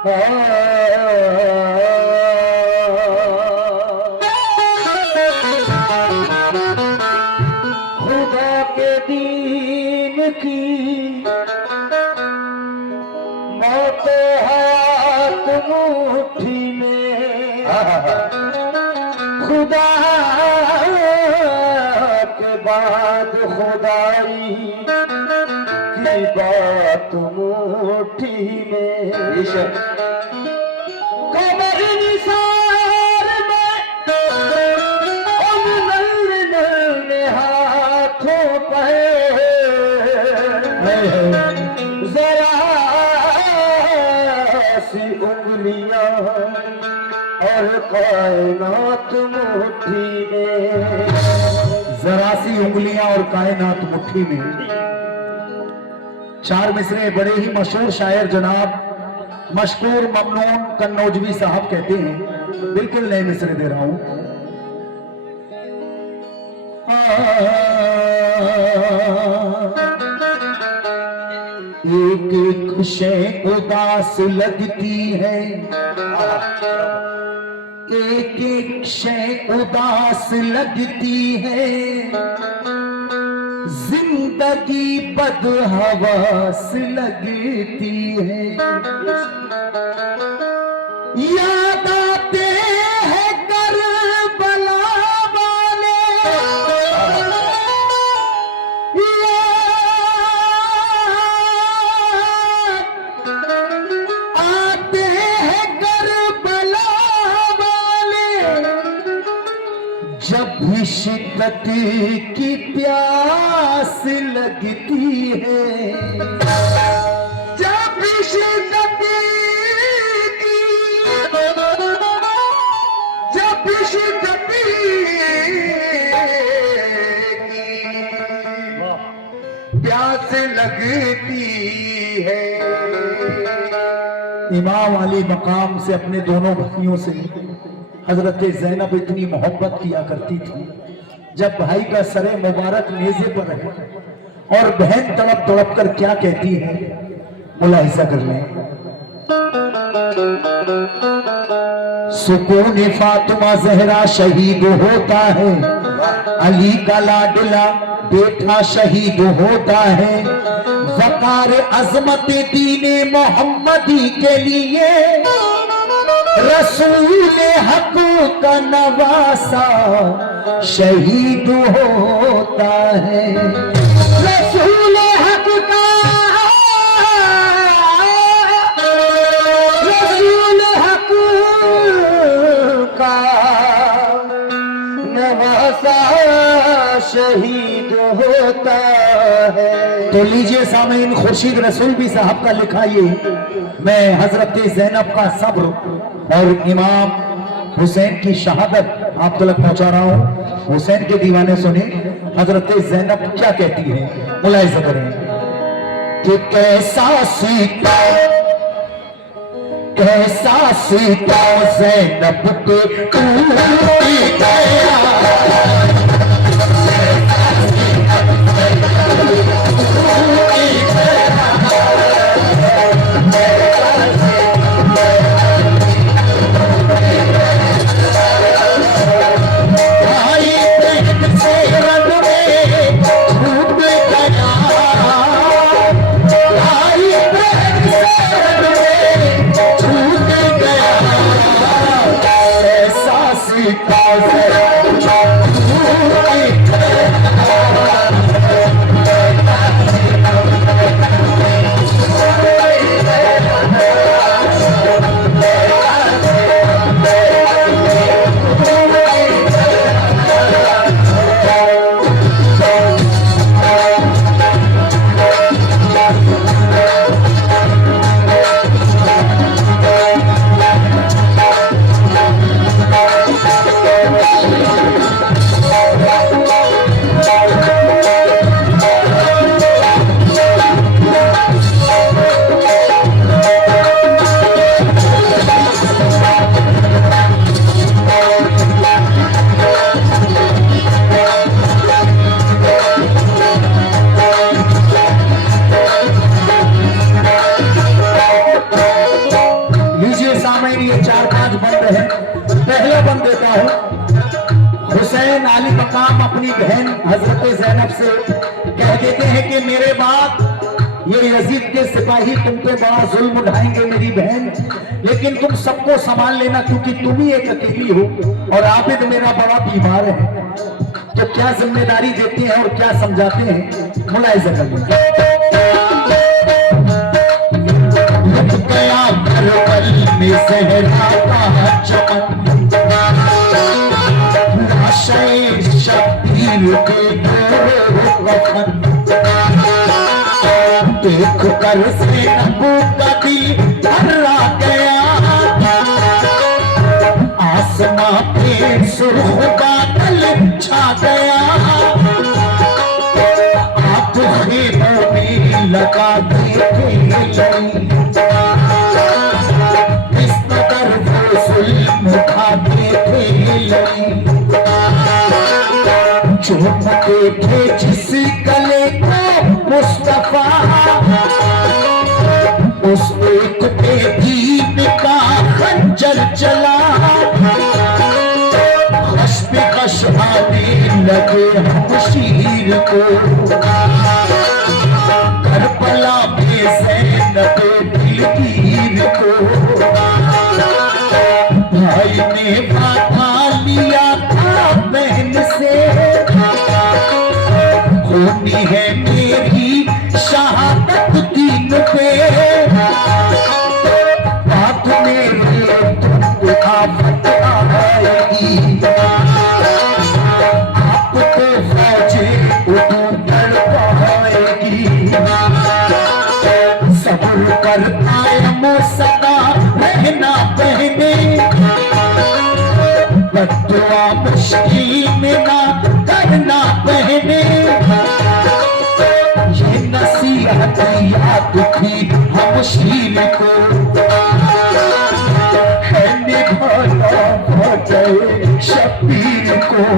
खुदा के दीन की मौत हाथ मुट्ठी में, खुदा के बाद खुदाई की बात मुट्ठी में। कमर निसार में उन नन्हे हाथों पे जरा सी उंगलियां और कायनात मुट्ठी में, जरा सी उंगलियां और कायनात मुट्ठी में। चार मिसरे बड़े ही मशहूर शायर जनाब मशकूर ममनून कन्नौजवी साहब कहते हैं, बिल्कुल नए मिसरे दे रहा हूं। एक एक शय उदास लगती है, एक एक शय उदास लगती है, जिंदगी बदहवास लगती है। याद आते हैं करबला वाले, आते हैं करबला वाले, जब भी शिद्दत की प्यास लगती है, जब भी शिद्दत की, जब भी शिद्दत की प्यास लगती है। इमाम अली मकाम से अपने दोनों भाइयों से हजरत ज़ैनब इतनी मोहब्बत किया करती थी। जब भाई का सरे मुबारक नेज़े पर है और बहन तड़प तड़प कर क्या कहती है, मुलाहिजा कर लें। सुकून फातिमा ज़हरा शहीद होता है, अली का लाडला बेटा शहीद होता है, वकार अजमत दीने मोहम्मदी के लिए रसूल हक का नवासा शहीद होता है। रसूल हक का, रसूल हक का नवासा शहीद होता है। तो लीजिए सामीन, खुर्शीद रसूलवी साहब का लिखा ये मैं हजरत ज़ैनब का सब्र और इमाम हुसैन की शहादत आप तक पहुंचा रहा हूं। हुसैन के दीवाने सुने हजरत ज़ैनब क्या कहती है, मुलाहिजा करें कि कैसा सीता, कैसा सीता ज़ैनब पे टूट गया, लिए 4-5 बंद हैं। पहला बंद देता हूं। हुसैन अली मकाम अपनी बहन हजरत ज़ैनब से कह देते हैं कि मेरे बाद ये यजीद के सिपाही तुम पे बड़ा जुल्म उठाएंगे मेरी बहन, लेकिन तुम सबको संभाल लेना क्योंकि तुम ही एक अकेली हो और आबिद मेरा बड़ा बीमार है। तो क्या जिम्मेदारी देते हैं और क्या समझाते हैं, मुलाहिजा करिए। गया करबल में सहरा का चमन, लाशे शबीर के दो कफन, देख कर ज़ैनब का दिल भरा गया, आसमां पे सुर्ख बादल छा गया, आप खेतों में लगा देखे लड़ी, इस कदर वो जुल्म खाते थे लड़ी, चुप देखे जिस गले को मुस्तफा, उस एक पे दीन का खंजर चला, खश पे खश आने लगे हम शीर को, करबला में ज़ैनब दिलगीर को, भाई ने वादा लिया था बहन से, होनी है मेरी शहादत दीन पे, बात मेरे तुमको आफत आएगी, आपको फौजे उठो तड़पाएगी, सब्र कर कायम सदा रहना बहने, बद्दुआ मुश्किल में ना करना बहने, ये नसीहत याद थी हम शीर को, है निभाना फतेह शबीर को।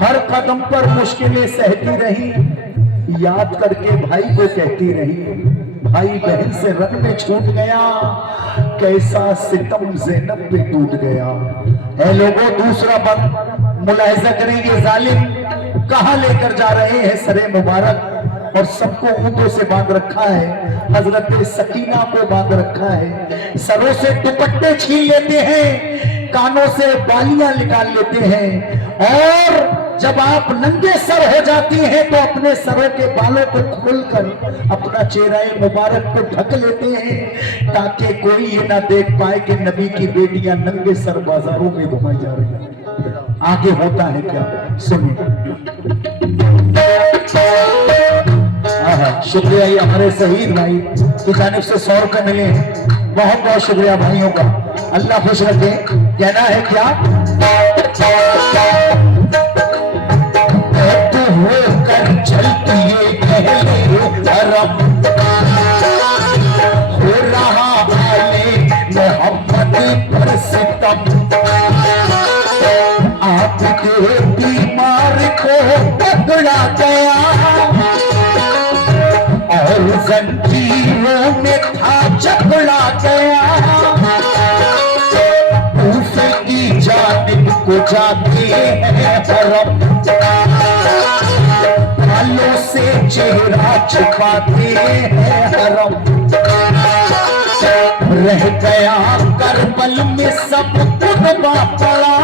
हर कदम पर मुश्किलें सहती रही, याद करके भाई को कहती रही, भाई बहन से रन में छूट गया, कैसा सितम ज़ैनब पे टूट गया। ऐ लोगों, दूसरा बंद मुलाहिजा करें, ये जालिम कहां लेकर जा रहे हैं सरे मुबारक, और सबको ऊँटों से बांध रखा है, हजरत सकीना को बांध रखा है, सरों से दुपट्टे छीन लेते हैं, कानों से बालियां निकाल लेते हैं, और जब आप नंगे सर हो जाती हैं तो अपने सरों के बालों को खोलकर अपना चेहरा मुबारक को ढक लेते हैं, ताकि कोई ये ना देख पाए कि नबी की बेटियां नंगे सर बाजारों में घुमाई जा रही हैं। आगे होता है क्या, सुनिए। शुक्रिया, ये हमारे शहीद भाई की जानिब से 100 रुपए मिले हैं, बहुत बहुत शुक्रिया भाइयों का, अल्लाह खुश रखे। कहना है क्या, तू होकर चलती ये पहले धर्म हो रहा आले मोहब्बत पर सितम। आपके बीमार को पकड़ा गया और जंजीरों में था जकड़ा गया। दूसरे की जानिब को जाते हैं हरम, बालों से चेहरा छुपाते हैं हरम। रह गया करबल में सब कुतबा पड़ा,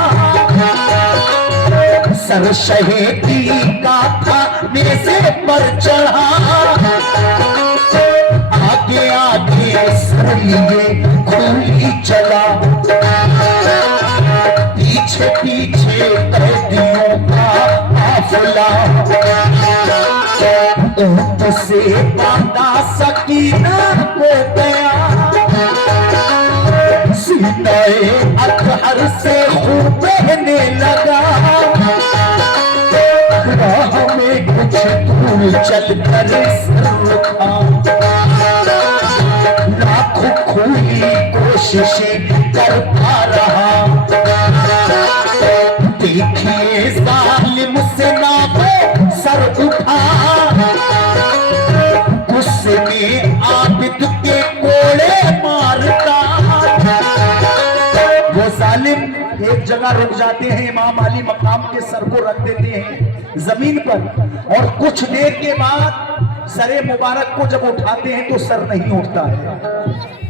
सर शहीदी का था नेज़े पर चढ़ा। आगे आगे सर लिए गोली चला, पीछे पीछे कैदियों का काफिला। ऊंट से बांधा सकीना को गया, सीताए अतहर से खून बहने लगा। राह में कुछ दूर चल कर सर रुका, लाखों खोई कोशिशें करता रहा। देखिए जालिम से ना वो सर उठा, गुस्से में आबिद के कोड़े मारता। वो जालिम एक जगह रुक जाते हैं, इमाम अली मकाम के सर को रख देते हैं जमीन पर, और कुछ देर के बाद सरे मुबारक को जब उठाते हैं तो सर नहीं उठता है।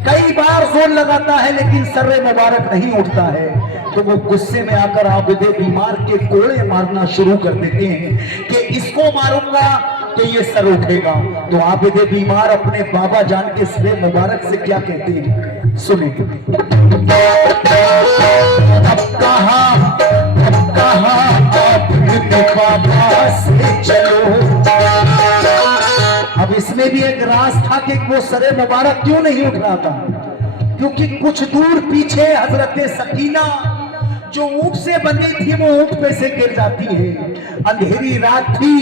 कई बार जोर लगाता है लेकिन सर मुबारक नहीं उठता है। तो वो गुस्से में आकर आबिदे बीमार के कोड़े मारना शुरू कर देते हैं कि इसको मारूंगा तो ये सर उठेगा। तो आबिदे बीमार अपने बाबा जान के सरे मुबारक से क्या कहते हैं, सुने। अब कहा आबिदे बाबा से चलो। अब इसमें भी एक राज था कि वो सरे मुबारक क्यों नहीं उठ रहा था, क्योंकि कुछ दूर पीछे हजरत सकीना जो ऊंट से बंधी थी वो ऊंट पे से गिर जाती है। अंधेरी रात थी,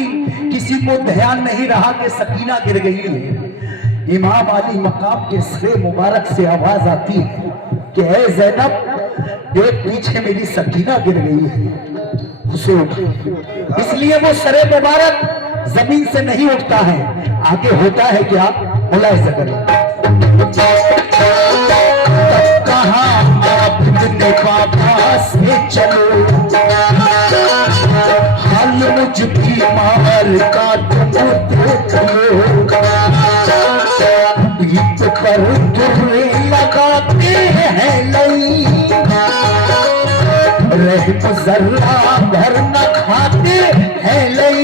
किसी को ध्यान नहीं रहा कि सकीना गिर गई है। इमाम अली मकाम के सरे मुबारक से आवाज आती है कि ऐ ज़ैनब, देख पीछे मेरी सकीना गिर गई है, उसे उठ। इसलिए वो सरे मुबारक जमीन से नहीं उठता है, आगे होता है क्या, मुलाहिजा करें। कहा आपने बाबा से चलो, हाल मुझ बीमार का तुम देख लो। पीठ पर तुर्रे लगाते हैं लई, रहम जर्रा भर न खाते हैं लई।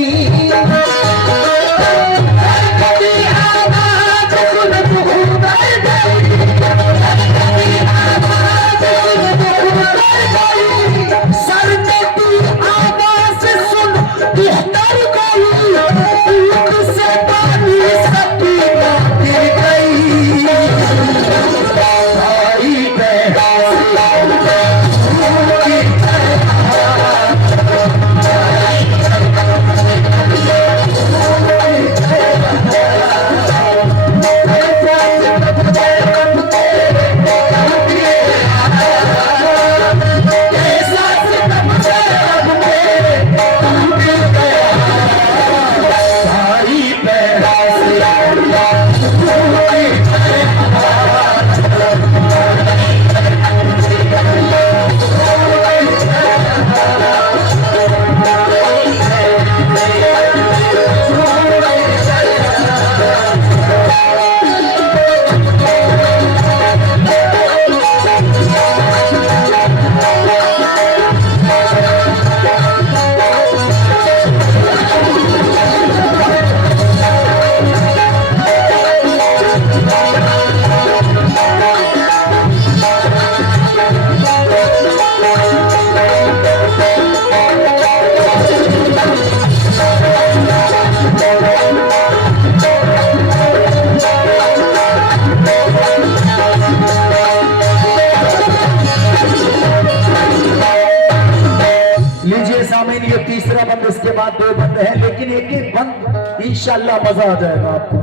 सामीन ये तीसरा बंद, इसके बाद 2 बंद है, लेकिन एक एक बंद इंशाल्लाह मजा आ जाएगा आपको,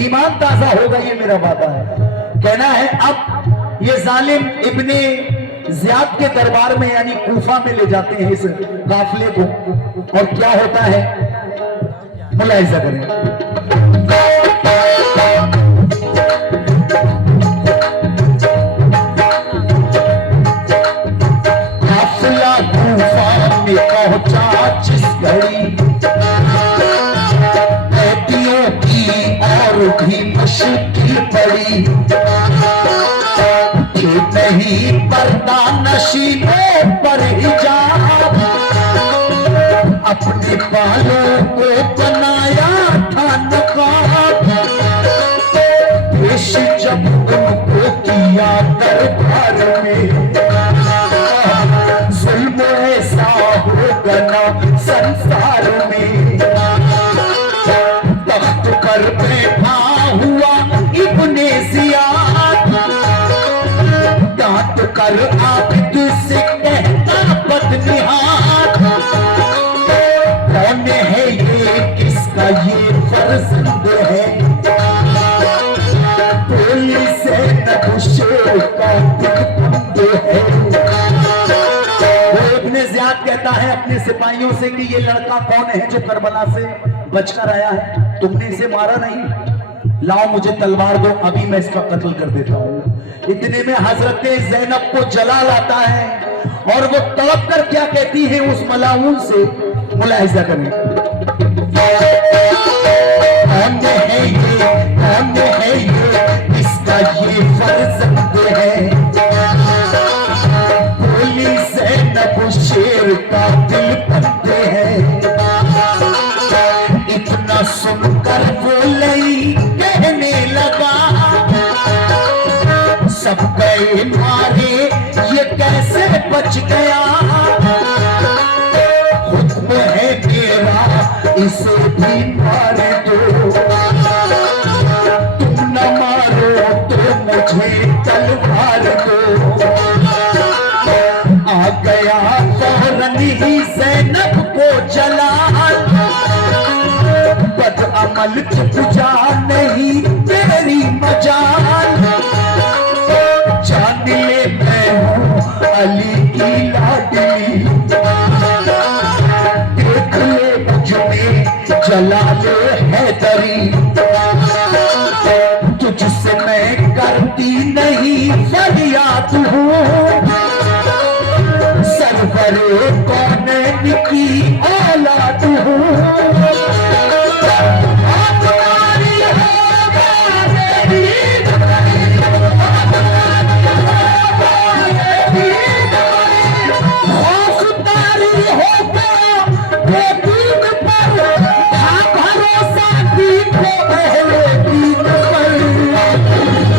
ईमान ताजा होगा, ये मेरा वादा है। कहना है अब ये जालिम इब्ने जियाद के दरबार में यानी कूफा में ले जाते हैं इस काफिले को, और क्या होता है मुलाहिजा करें। काफिला कूफा में पहुंचा जिस घड़ी, कैदियों की और भी मुश्किल पड़ी, नहीं पर्दा नशीनों पर हिजाब, अपने बालों को बनाया था नकाब, पेश जब उनको किया दरबार में, जुल्म ऐसा होगा ना संसार में, तख्त कर बैठा हुआ इब्ने जियाद, दांत कर आबिद से कहता बदनिहात, कौन है ये, किसका ये फर्जंद है, पुलिस से नक्शे का दिक्कत है। वो इब्ने जियाद कहता है अपने सिपाहियों से कि ये लड़का कौन है जो करबला से बचकर आया है, तुमने इसे मारा नहीं, लाओ मुझे तलवार दो, अभी मैं इसका कत्ल कर देता हूं। इतने में हजरत ज़ैनब को जलाल आता है और वो तड़प कर क्या कहती है उस मलाऊन से, मुलाहिजा करें। कौन है ये, कौन है ये, इसका ये फर्जंद है, बोली ज़ैनब शेर का दिल बंदे है, इतना सुनकर वो लई कहने लगा, सब गए मारे ये कैसे बच गया, हुक्म है मेरा इसे भी मारे दो, तुम न मारो तो मुझे तलवार दो। आ गया फौरन ही ज़ैनब को जलाल, बदअमल तुझा नहीं तेरी मजाल, जान ले मैं हूँ अली की लाडली, देख ले मुझ में जलाल हैदरी,